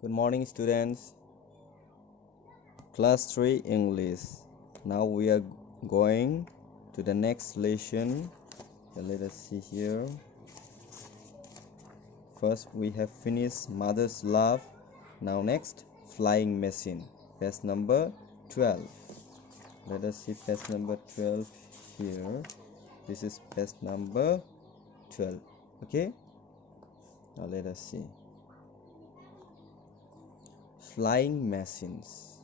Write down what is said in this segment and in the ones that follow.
Good morning, students. Class 3 English. Now we are going to the next lesson. Let us see here. First, we have finished Mother's Love. Now, next, Flying Machine. Page number 12. Let us see page number 12 here. This is page number 12. Okay. Now, let us see. Flying machines.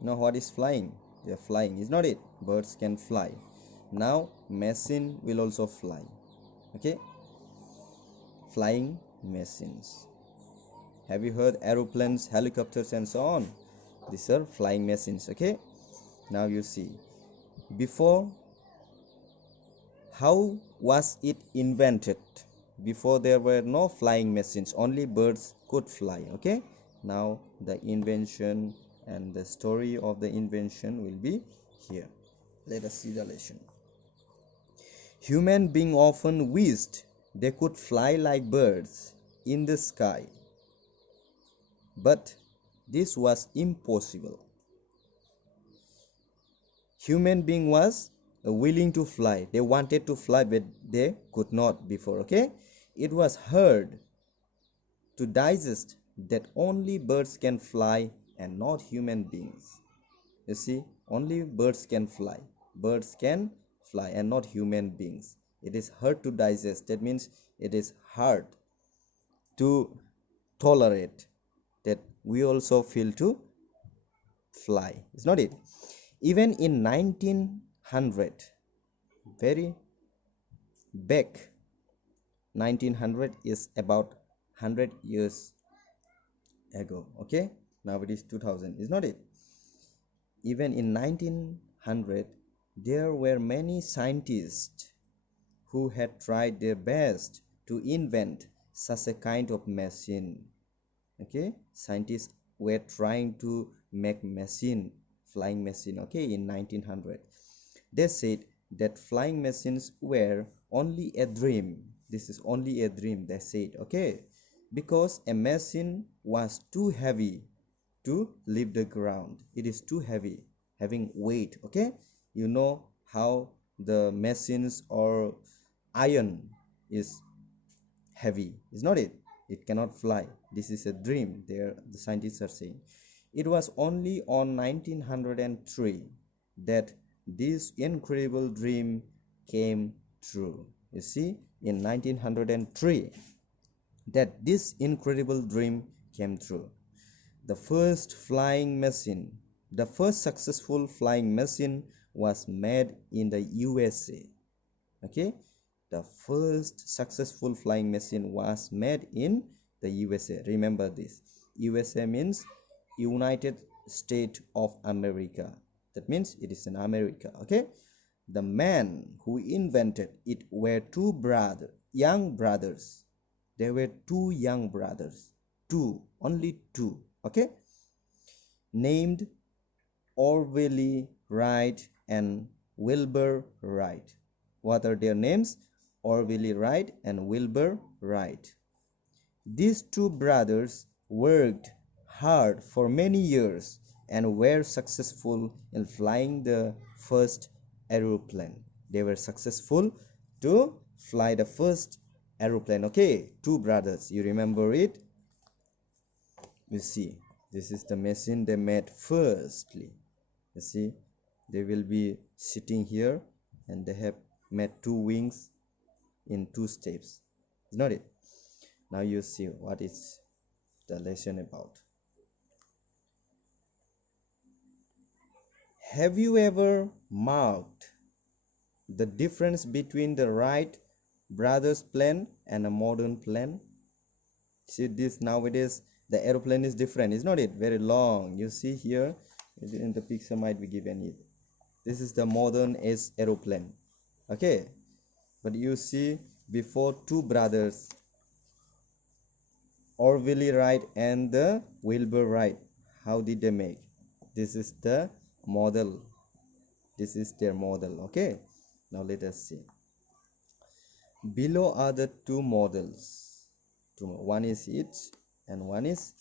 Now what is flying? They are flying, is not it? Birds can fly. Now machine will also fly. Okay, flying machines. Have you heard aeroplanes, helicopters and so on? These are flying machines. Okay, now you see, before, how was it invented? Before there were no flying machines, only birds could fly. Okay, now the invention and the story of the invention will be here. Let us see the lesson. Human beings often wished they could fly like birds in the sky, but this was impossible. Human being was willing to fly. They wanted to fly, but they could not before. Okay, it was hard to digest that only birds can fly and not human beings. You see, only birds can fly. Birds can fly and not human beings. It is hard to digest. That means it is hard to tolerate that we also feel to fly. It's not it. Even in 1900, very back, 1900 is about 100 years ago. Okay, now it is 2000. Is not it? Even in 1900, there were many scientists who had tried their best to invent such a kind of machine. Okay, scientists were trying to make machine, flying machine. Okay, in 1900, they said that flying machines were only a dream. This is only a dream, they said. Okay, because a machine was too heavy to leave the ground. It is too heavy, having weight. Okay, you know how the machines or iron is heavy, is not it? It cannot fly. This is a dream, there the scientists are saying. It was only on 1903 that this incredible dream came true. You see, in 1903 that this incredible dream came true. The first flying machine, the first successful flying machine was made in the USA. Okay, the first successful flying machine was made in the USA. Remember this. USA means United States of America. That means it is in America. Okay, the man who invented it were young brothers. There were two young brothers, only two. Okay, named Orville Wright and Wilbur Wright. What are their names? Orville Wright and Wilbur Wright. These two brothers worked hard for many years and were successful in flying the first aeroplane. They were successful to fly the first aeroplane. Okay, two brothers, you remember it? You see, this is the machine they made firstly. You see, they will be sitting here and they have made two wings in two steps. Is not it? Now you see what is the lesson about. Have you ever marked the difference between the Wright brothers plane and a modern plane? See, this nowadays the aeroplane is different, is not it? Very long. You see here in the picture might be given it. This is the modern age aeroplane. Okay, but you see, before, two brothers, Orville Wright and the Wilbur Wright, how did they make? This is the model. This is their model. Okay, now let us see. Below are the two models. One is it and one is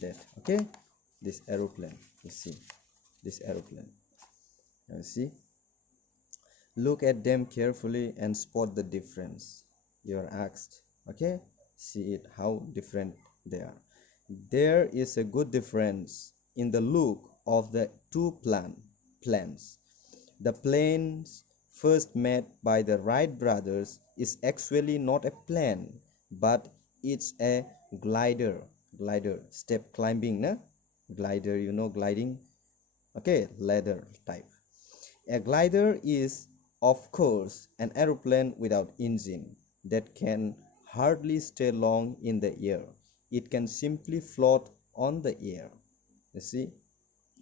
that. Okay, this aeroplane, you see this aeroplane, you see, look at them carefully and spot the difference. You are asked, okay, see it how different they are. There is a good difference in the look of the two planes. The planes first made by the Wright brothers is actually not a plane, but it's a glider. Glider, step climbing, na? Glider, you know, gliding. Okay, ladder type. A glider is, of course, an aeroplane without engine that can hardly stay long in the air. It can simply float on the air. You see,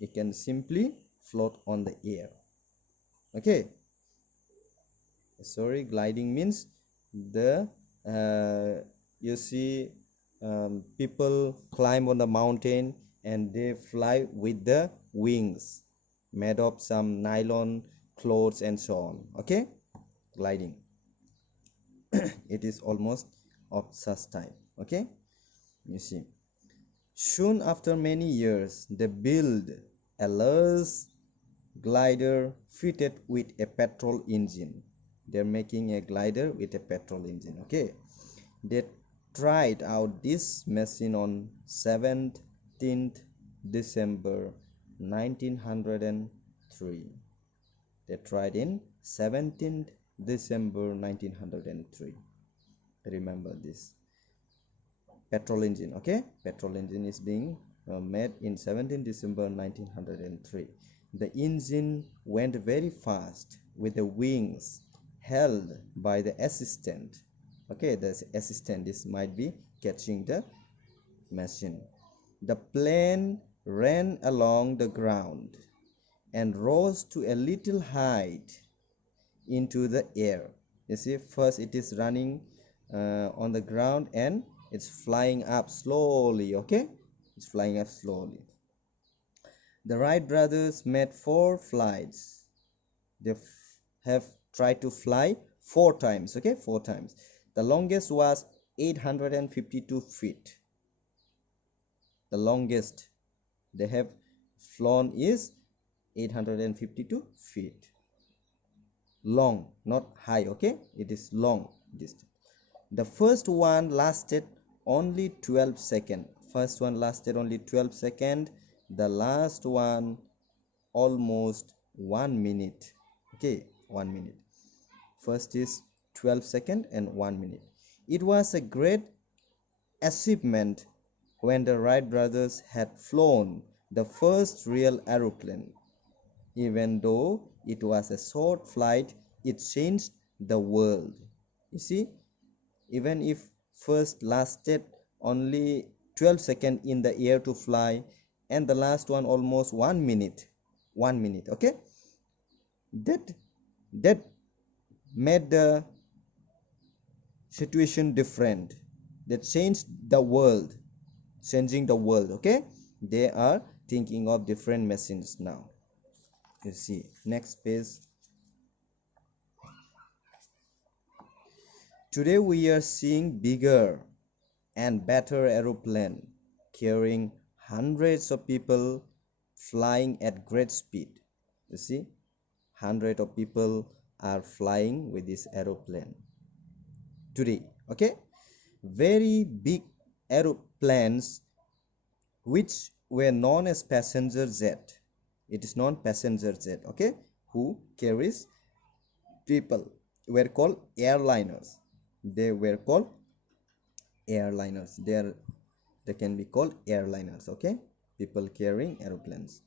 it can simply float on the air. Okay, sorry, gliding means the you see, people climb on the mountain and they fly with the wings made of some nylon clothes and so on. Okay, gliding. It is almost of such type. Okay, you see, soon after many years they build a large glider fitted with a petrol engine. They're making a glider with a petrol engine. Okay, they tried out this machine on 17th December 1903. They tried in 17th December 1903. Remember this petrol engine. Okay, petrol engine is being made in 17th December 1903. The engine went very fast with the wings held by the assistant. Okay, the assistant, this might be catching the machine. The plane ran along the ground and rose to a little height into the air. You see, first it is running on the ground and it's flying up slowly. Okay, it's flying up slowly. The Wright brothers made 4 flights. They have tried to fly 4 times. Okay, 4 times. The longest was 852 feet. The longest they have flown is 852 feet. Long, not high. Okay, it is long distance. The first one lasted only 12 seconds. First one lasted only 12 seconds. The last one almost 1 minute. Okay, 1 minute. First is 12 seconds and 1 minute. It was a great achievement when the Wright brothers had flown the first real aeroplane. Even though it was a short flight, it changed the world. You see, even if first lasted only 12 seconds in the air to fly and the last one almost 1 minute, 1 minute. Okay, that made the situation different, that changed the world, changing the world. Okay, they are thinking of different machines now. You see, next page. Today we are seeing bigger and better aeroplane carrying hundreds of people flying at great speed. You see, hundreds of people are flying with this aeroplane today. Okay, very big aeroplanes which were known as passenger jet. It is non-passenger jet. Okay, who carries people were called airliners. They were called airliners. They can be called airliners. Okay, people carrying aeroplanes.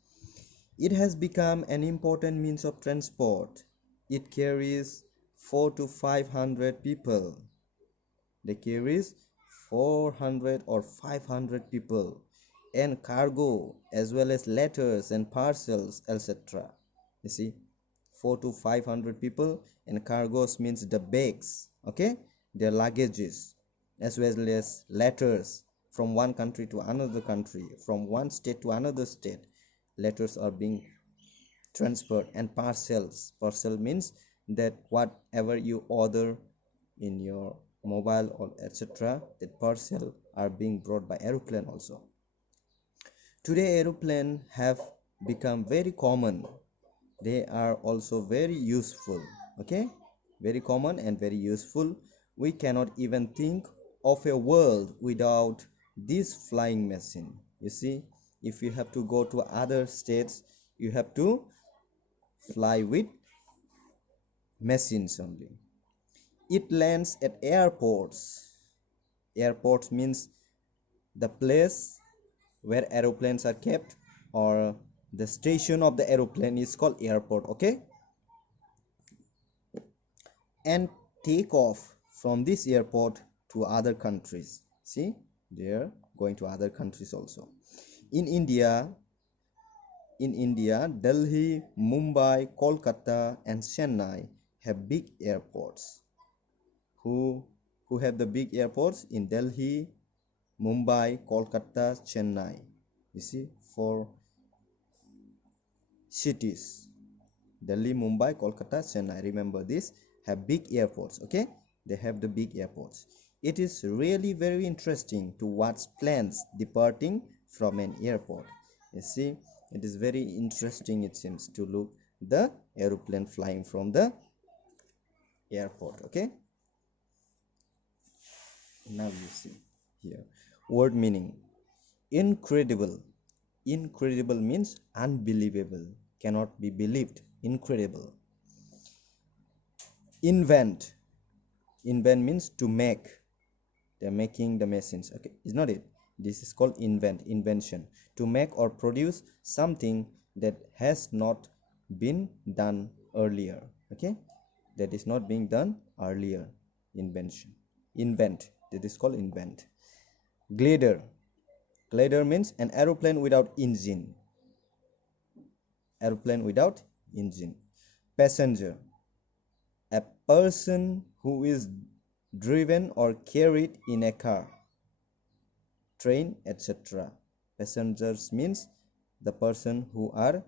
It has become an important means of transport. It carries 4 to 500 people. They carries 400 or 500 people and cargo as well as letters and parcels, etc. You see, 4 to 500 people and cargos means the bags. Okay, their luggages as well as letters from one country to another country, from one state to another state. Letters are being transferred, and parcel means that whatever you order in your mobile or etc., that parcel are being brought by aeroplane also. Today aeroplanes have become very common. They are also very useful. Okay, very common and very useful. We cannot even think of a world without this flying machine. You see, if you have to go to other states, you have to fly with machines only. It lands at airports. Airports means the place where aeroplanes are kept, or the station of the aeroplane is called airport. Okay, and take off from this airport to other countries. See, they're going to other countries also. In India, Delhi, Mumbai, Kolkata, and Chennai have big airports. Who have the big airports? In Delhi, Mumbai, Kolkata, Chennai. You see, four cities: Delhi, Mumbai, Kolkata, Chennai. Remember this, have big airports. Okay, they have the big airports. It is really very interesting to watch planes departing from an airport. You see, it is very interesting, it seems, to look the aeroplane flying from the airport. Okay, now you see here word meaning. Incredible. Incredible means unbelievable, cannot be believed. Incredible. Invent. Invent means to make. They're making the machines. Okay, is not it? This is called invention. To make or produce something that has not been done earlier. Okay, that is not being done earlier. Invention. Invent. That is called invent. Glider. Glider means an aeroplane without engine. Aeroplane without engine. Passenger. A person who is driven or carried in a car, train, etc. Passengers means the person who are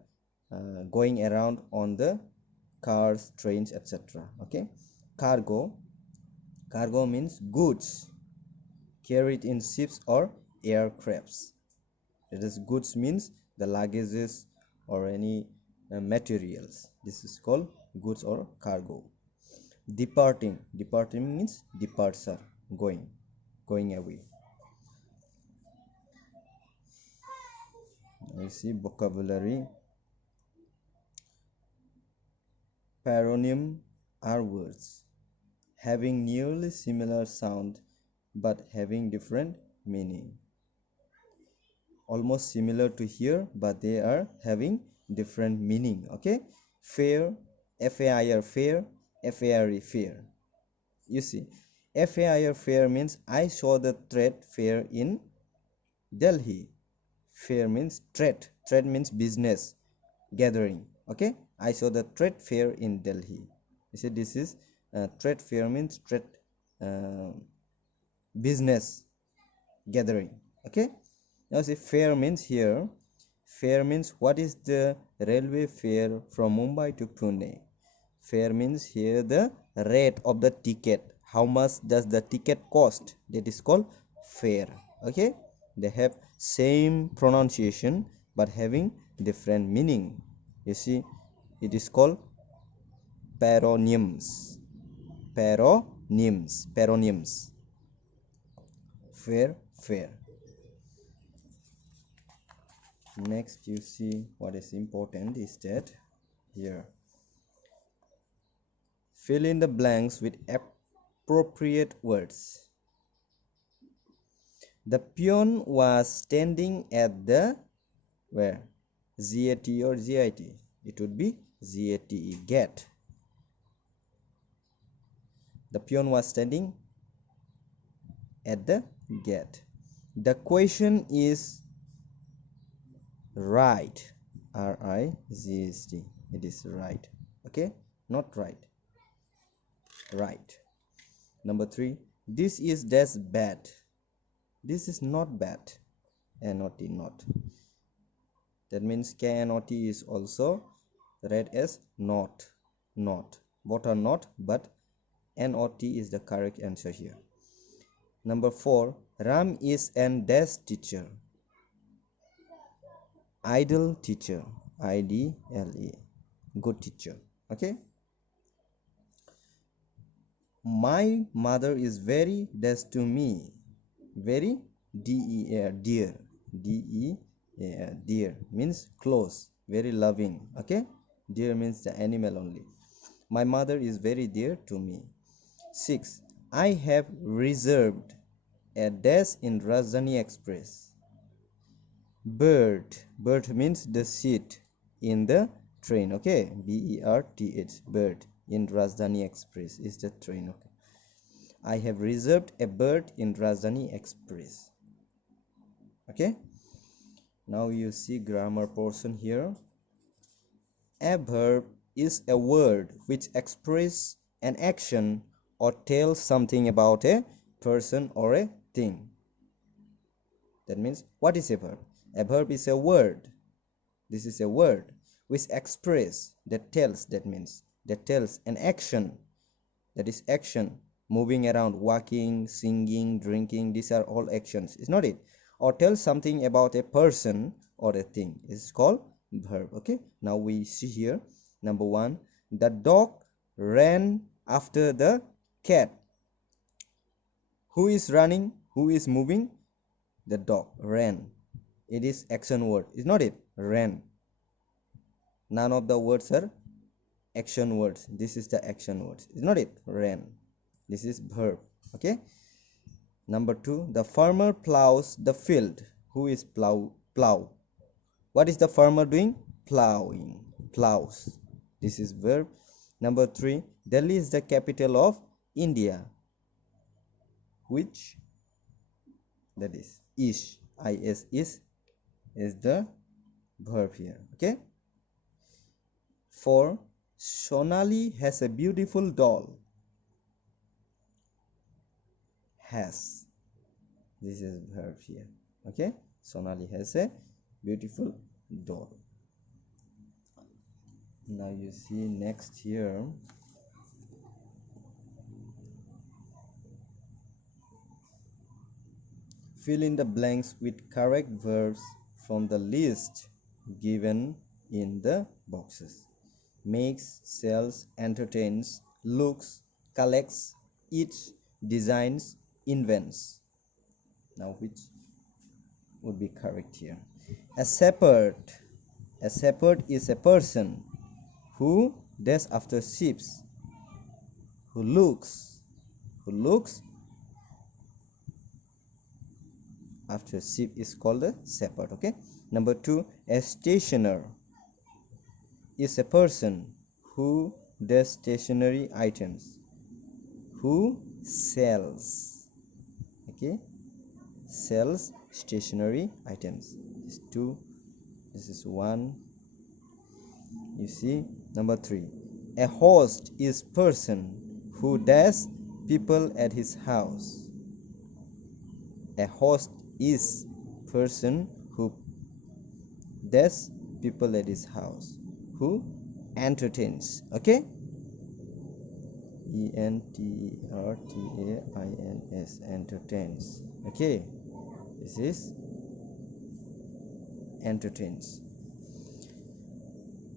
going around on the cars, trains, etc. Okay. Cargo. Cargo means goods carried in ships or aircrafts. That is, goods means the luggages or any materials. This is called goods or cargo. Departing. Departing means departure, going away. I see vocabulary. Paronym are words having nearly similar sound but having different meaning. Almost similar to here, but they are having different meaning. Okay, fair, fair, fair, fair, fair. You see, fair, fair means I saw the trade fair in Delhi. Fair means trade. Trade means business gathering. Okay, I saw the trade fair in Delhi. You see, this is trade fair means trade uh, business gathering. Okay, now see, fare means here. Fare means what is the railway fare from Mumbai to Pune. Fare means here the rate of the ticket. How much does the ticket cost? That is called fare. Okay, they have same pronunciation but having different meaning. You see, it is called paronyms. Paronyms. Paronyms. Fare, fare. Next, you see what is important is that here fill in the blanks with appropriate words. The peon was standing at the where? GAT or GIT? It would be GATE, gate. The peon was standing at the gate. The question is right. RIGST. It is right. Okay, not right. Right. Number 3, this is dash bad. This is not bad. NOT, not. That means KNOT is also read as not. Not. Both are not, but NOT is the correct answer here. Number 4, Ram is an dash teacher. Idle teacher, idle, good teacher. Okay, my mother is very dear to me. Very, dear, dear, dear means close, very loving. Okay, dear means the animal only. My mother is very dear to me. 6. I have reserved a dash in Rajdhani Express. Bird means the seat in the train. Okay, BERTH, bird in Rajdhani Express is the train. Okay, I have reserved a berth in Rajdhani Express. Okay, now you see grammar portion here. A verb is a word which expresses an action or tells something about a person or a thing. That means, what is a verb? A verb is a word. This is a word which expresses, that tells, that means that tells an action. That is action. Moving around, walking, singing, drinking, these are all actions, is not it? Or tell something about a person or a thing. It's called verb. Okay, now we see here. Number 1, the dog ran after the cat. Who is running? Who is moving? The dog ran. It is action word, is not it? Ran. None of the words are action words. This is the action words, is not it? Ran. This is verb. Okay, number 2, the farmer plows the field. Who is plow? What is the farmer doing? Plowing, plows. This is verb. Number 3, Delhi is the capital of India. Which? That is is the verb here. Okay, 4, Sonali has a beautiful doll. Has, this is verb here. Okay, Sonali has a beautiful doll. Now you see next here. Fill in the blanks with correct verbs from the list given in the boxes. Makes, sells, entertains, looks, collects, eats, designs, invents. Now which would be correct here? A shepherd is a person who dash after sheep, who looks after sheep is called a shepherd. Okay, number 2, a stationer is a person who does stationary items, who sells. Okay, sells stationary items. This is 2, this is 1. You see, number 3, a host is person who does people at his house. A host is person who does people at his house, who entertains. Okay, ENTERTAINS, entertains. Okay, this is entertains.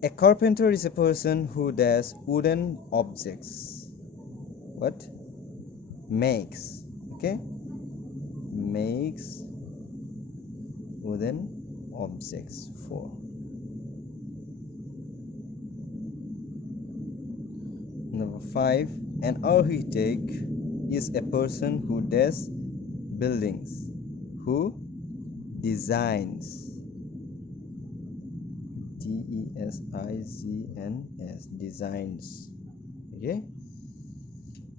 A carpenter is a person who does wooden objects. What? Makes. Okay, makes wooden objects. 4. Number 5, an architect is a person who does buildings, who designs. DESIGNS, designs. Okay,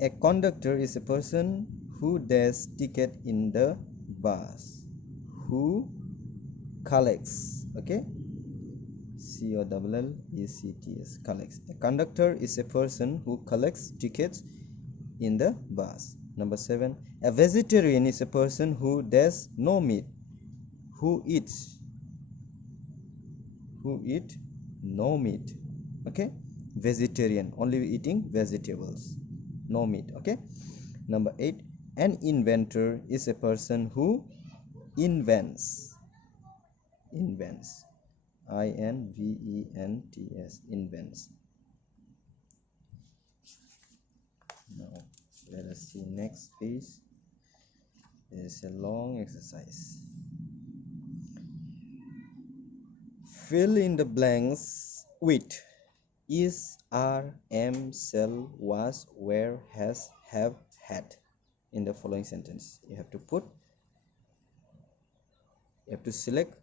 a conductor is a person who does ticket in the bus, who collects. Okay, COLLECTS, collects. A conductor is a person who collects tickets in the bus. Number 7, a vegetarian is a person who does no meat, who eats no meat. Okay, vegetarian, only eating vegetables, no meat. Okay, number 8, an inventor is a person who invents. invents. Invents. Now let us see next page. It is a long exercise. Fill in the blanks with is, are, am, shall, was, were, has, have, had in the following sentence. You have to select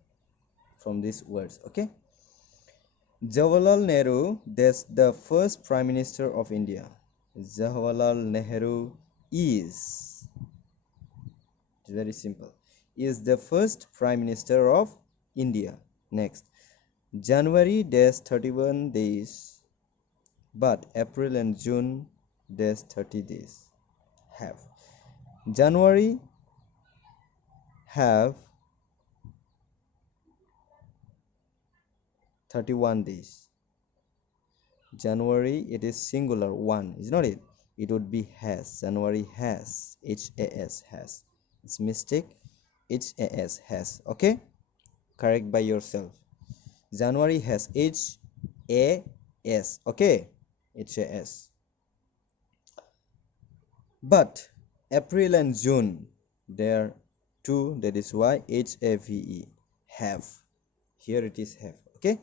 from these words. Okay. Jawaharlal Nehru, that's the first Prime Minister of India. Jawaharlal Nehru is, it's very simple, is the first Prime Minister of India. Next, January dash 31 days, but April and June dash 30 days have. January have 31 days. January, it is singular one, is not it? It would be has. January has, H-A-S, has. It's mistake, H-A-S, has. Okay, correct by yourself. January has H-A-S. Okay, H-A-S. But April and June, they are two, that is why H-A-V-E, have. Here it is have. Okay,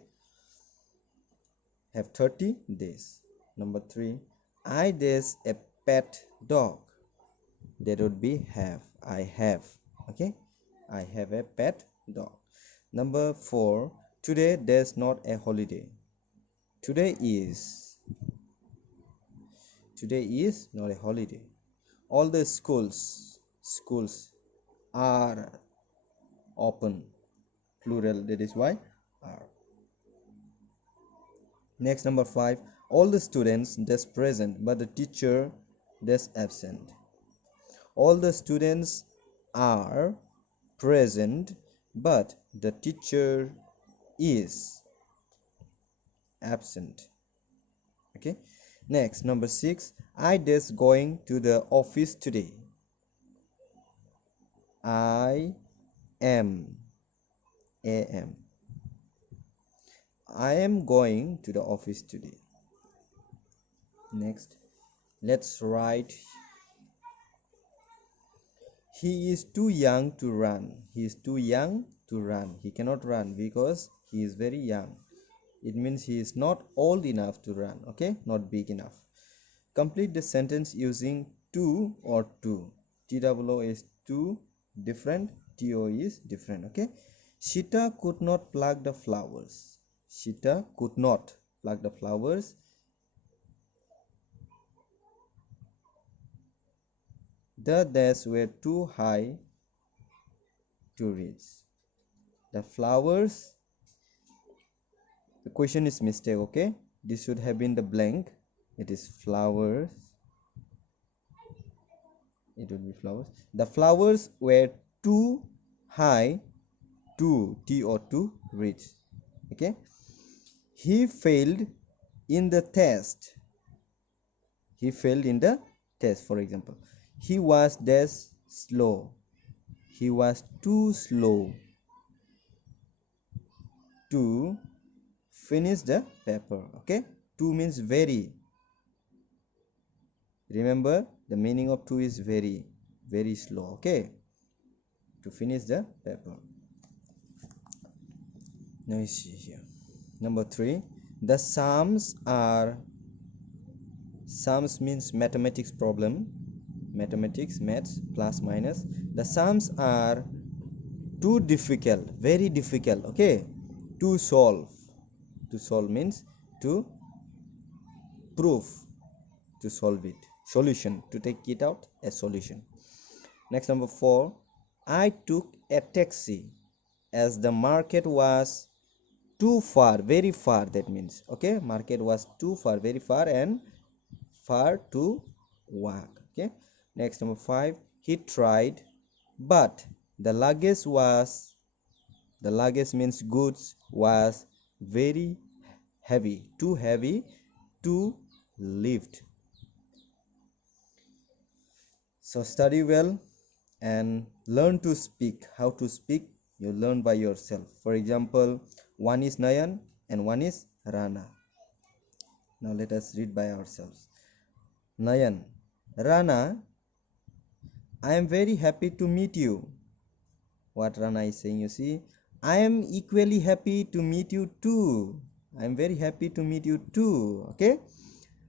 have 30 days. Number 3, I dash a pet dog. That would be have. I have. Okay, I have a pet dog. Number 4, today there's not a holiday. Today is not a holiday. All the schools are open, plural, that is why are. Next, number 5, all the students that's present but the teacher that's absent. All the students are present but the teacher is absent. Okay. Next, number 6, I dash going to the office today. I am I am going to the office today. Next, let's write, he is too young to run. He is too young to run. He cannot run because he is very young. It means he is not old enough to run. Okay, not big enough. Complete the sentence using to or to. TOO is too, different. TO is different. Okay. Shita could not pluck the flowers. Shita could not pluck the flowers. The dash were too high to reach. The flowers, the question is mistake. Okay, this should have been the blank. It is flowers. It would be flowers. The flowers were too high to to reach. Okay. He failed in the test. He failed in the test. For example, he was dash slow. He was too slow to finish the paper. Okay, too means very. Remember, the meaning of too is very, very slow. Okay, to finish the paper. Now you see here. Number 3, the sums means mathematics problem. Mathematics, maths, plus minus. The sums are too difficult, very difficult. Okay, to solve. To solve means to prove, to solve it. Solution, to take it out, a solution. Next, number 4, I took a taxi as the market was too far, very far. That means, okay, market was too far, very far, and far to walk. Okay. Next, number 5, he tried, but the luggage means goods, was very heavy to lift. So study well and learn to speak, how to speak You learn by yourself. For example, one is Nayan and one is Rana. Now let us read by ourselves. Nayan, Rana, I am very happy to meet you. What Rana is saying, you see, I am equally happy to meet you too. I am very happy to meet you too. Okay.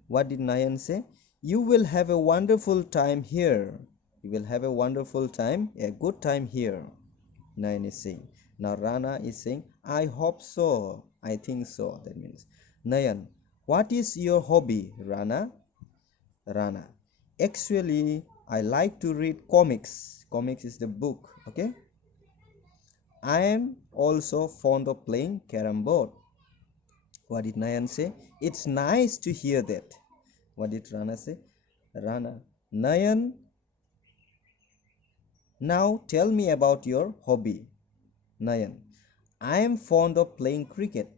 What did Nayan say? You will have a wonderful time here. You will have a wonderful time, a good time here. Nayan is saying. Now Rana is saying, I hope so. I think so. That means Nayan, what is your hobby, Rana? Rana, actually, I like to read comics. Comics is the book. Okay. I am also fond of playing carom board. What did Nayan say? It's nice to hear that. What did Rana say? Rana, Nayan, now tell me about your hobby. Nayan, I am fond of playing cricket.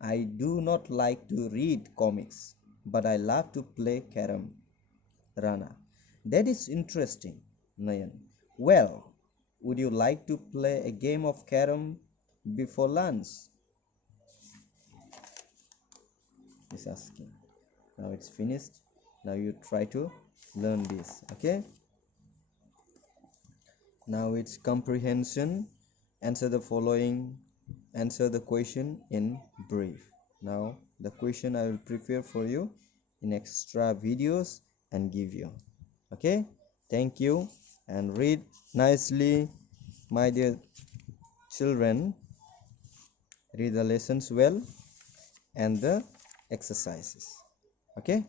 I do not like to read comics, but I love to play carom. Rana, that is interesting. Nayan, well, would you like to play a game of carom before lunch? He's asking. Now it's finished. Now you try to learn this. Okay. Now it's comprehension. Answer the following. Answer the question in brief. Now the question I will prepare for you in extra videos and give you. Okay. Thank you and read nicely, my dear children. Read the lessons well and the exercises. Okay.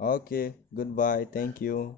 Okay. Goodbye. Thank you.